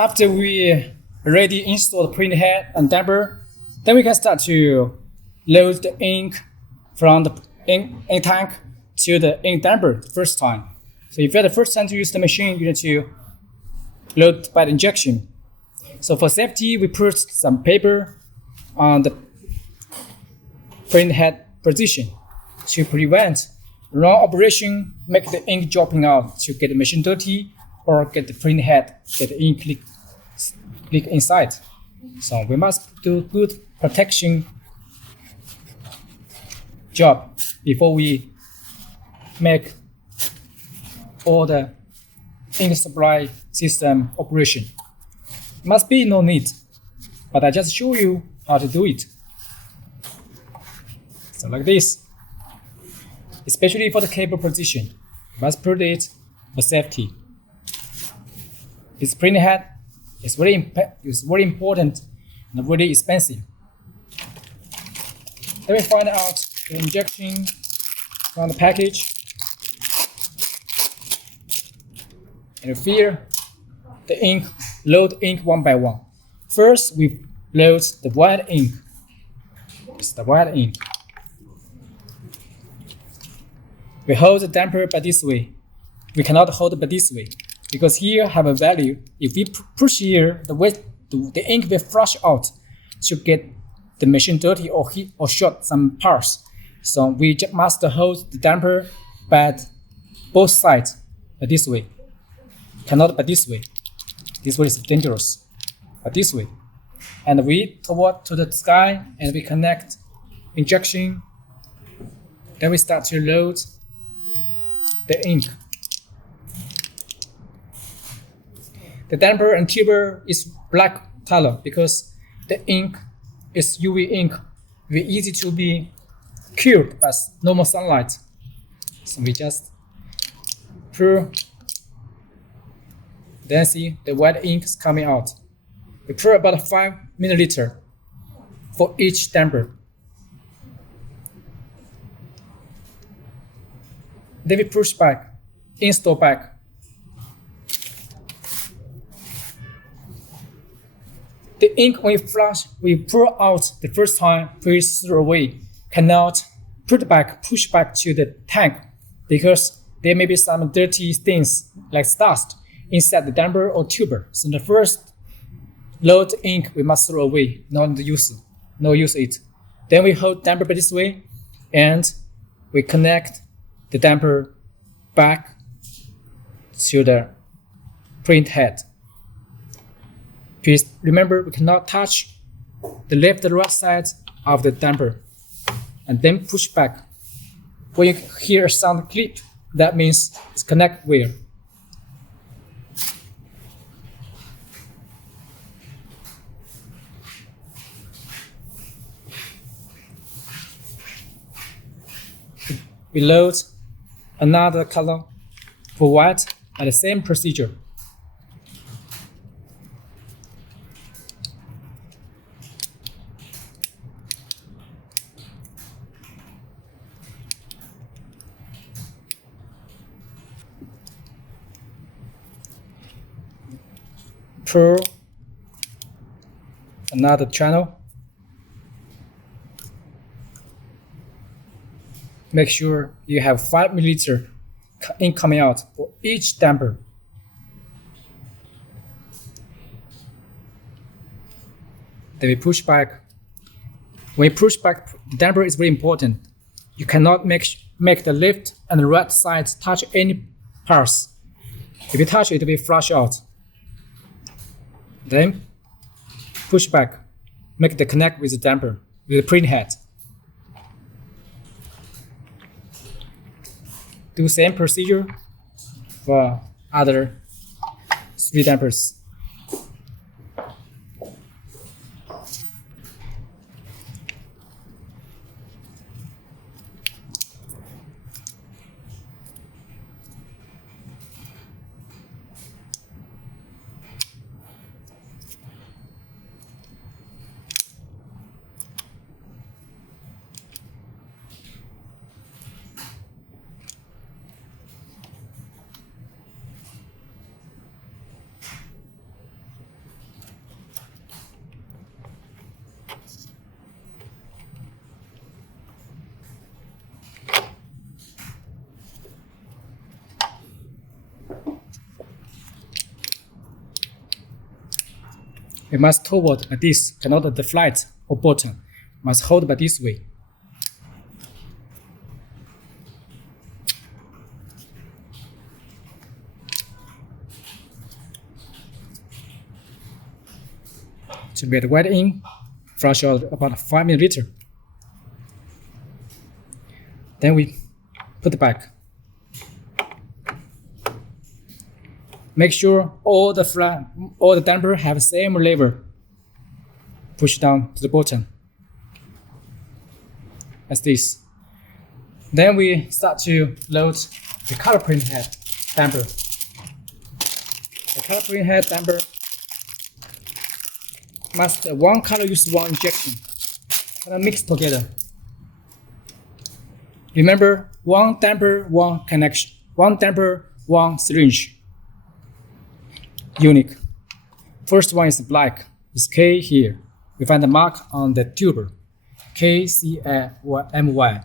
After we already install the print head and damper, then we can start to load the ink from the ink tank to the ink damper the first time. So if you're the first time to use the machine, you need to load by the injection. So for safety, we put some paper on the print head position to prevent wrong operation, make the ink dropping out to get the machine dirty or get the print head, get the ink leak inside. So we must do good protection job before we make all the ink supply system operation. Must be no need, but I just show you how to do it. So like this, especially for the cable position, must put it for safety. This print head is very important and very expensive. Let me find out the injection from the package. And here, the ink, load ink one by one. First, we load the white ink. It's the white ink. We hold the damper by this way. We cannot hold it by this way because here have a value. If we push here, the ink will flush out to get the machine dirty or hit or short some parts. So we just must hold the damper by both sides by this way. Cannot by this way. This way is dangerous. But this way. And we toward to the sky and we connect injection. Then we start to load the ink. The damper and tuber is black color because the ink is UV ink, very easy to be cured by normal sunlight. So we just pour. Then see the white ink is coming out. We pour about 5 milliliter for each damper. Then we push back, install back. The ink when we pour out the first time, please throw away. Cannot push back to the tank because there may be some dirty things like dust inside the damper or tuber. So the first load ink we must throw away, not use it. Then we hold damper by this way and we connect the damper back to the print head. Please remember we cannot touch the left or right side of the damper and then push back. When you hear a sound clip, that means it's connect well. We load another color for white at the same procedure. Pour another channel. Make sure you have 5 milliliter ink coming out for each damper. Then we push back. When you push back, the damper is very important. You cannot make the left and the right sides touch any parts. If you touch it, will flush out. Then push back. Make the connect with the damper, with the print head. Do same procedure for other 3 dampers. We must toward like this, cannot the flat or bottom. Must hold by this way. To get wet ink, flush out about 5 milliliter. Then we put it back. Make sure all the damper have the same lever. Push down to the bottom. As this. Then we start to load the color print head damper. The color print head damper must one color use one injection. And mix together. Remember, one damper, one connection. One damper, one syringe. Unique. First one is black. It's K here. We find the mark on the tuber. KCMY.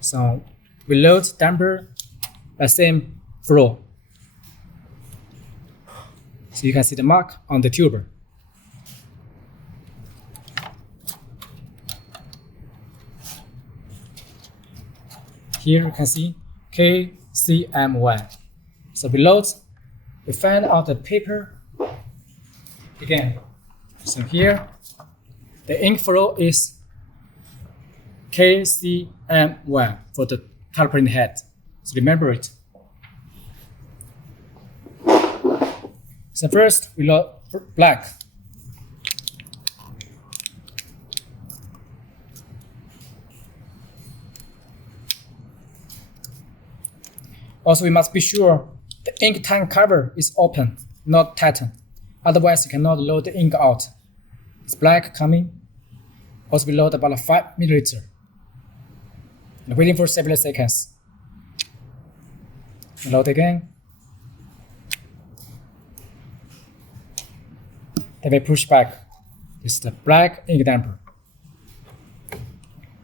So we load damper the same flow. So you can see the mark on the tuber. Here you can see KCMY. So we load, we find out the paper again. So here, the ink flow is KCMY for the color print head. So remember it. So first we load black. Also, we must be sure the ink tank cover is open, not tightened. Otherwise, you cannot load the ink out. It's black coming. Also, we load about 5 milliliter. And waiting for several seconds. Load again. Then we push back. This is the black ink damper.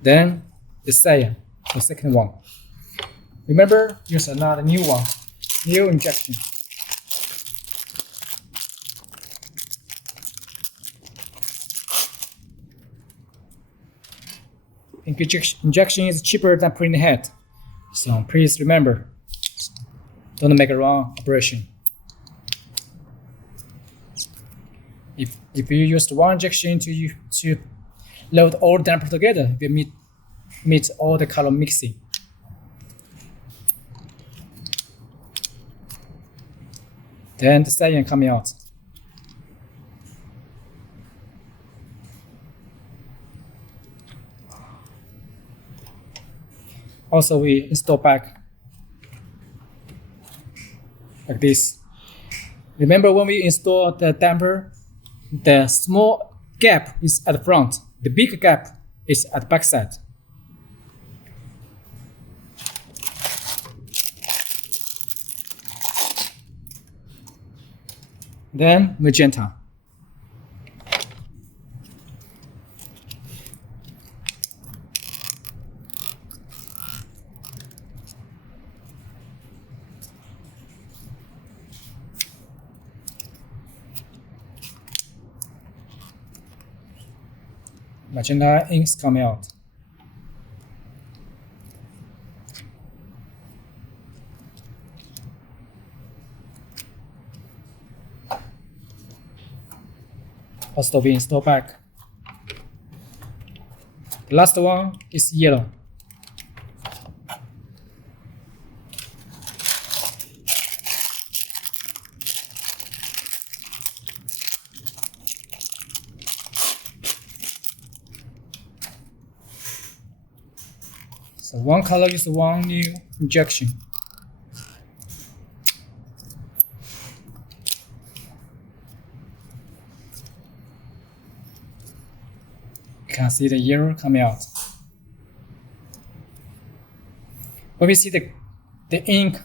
Then the cyan, the second one. Remember, use another new one, new injection. Ink injection is cheaper than print head, so please remember, don't make a wrong operation. If you use one injection to load all the damper together, you meet all the color mixing. Then the cyan coming out. Also, we install back like this. Remember when we install the damper, the small gap is at the front, the big gap is at the back side. Then magenta. Magenta inks coming out. Also, we install back. The last one is yellow. So one color is one new injection. You can see the yellow coming out. When we see the ink,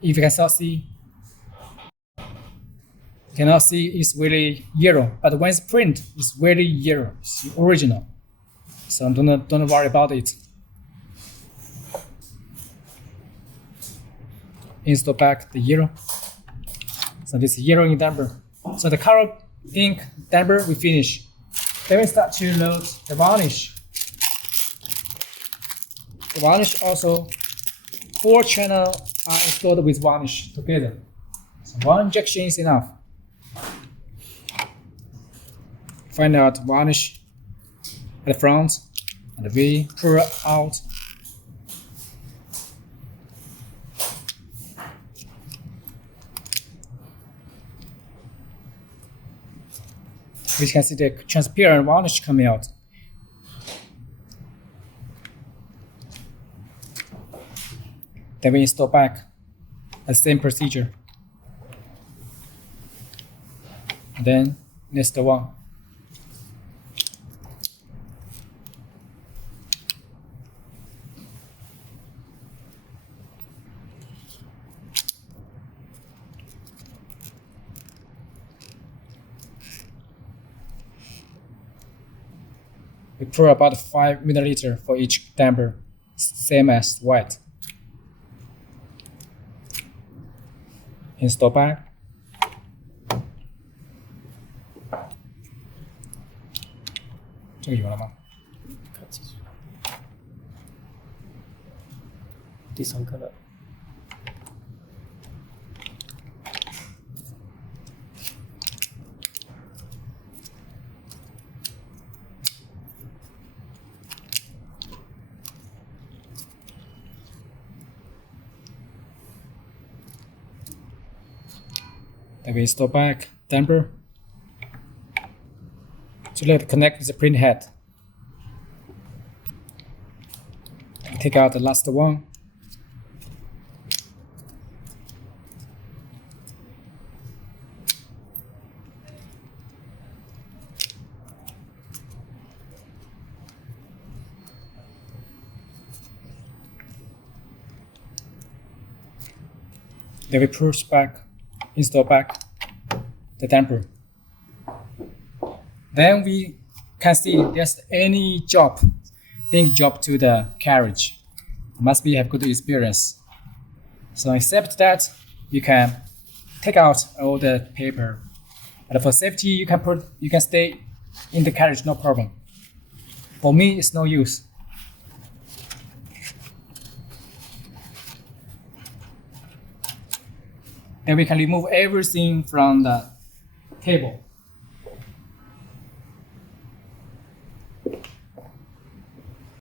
if you cannot see, it's really yellow. But when it's print, it's very yellow. It's original. So don't worry about it. Install back the yellow. So this yellow ink damper So the color ink damper we finish. Then we start to load the varnish. The varnish also 4 channels are installed with varnish together. So 1 injection is enough. Find out varnish at the front and we pour out. We can see the transparent varnish coming out. Then we install back the same procedure. And then next one. We pour about 5 milliliter for each damper, same as white. Install back. This 有了吗？看技术。第3颗了。Then we install back damper to let it connect with the print head. Take out the last one. Then we push back, install back the damper. Then we can see there's any ink job to the carriage. Must be have good experience. So except that, you can take out all the paper. And for safety, you can stay in the carriage, no problem. For me, it's no use. Then we can remove everything from the table.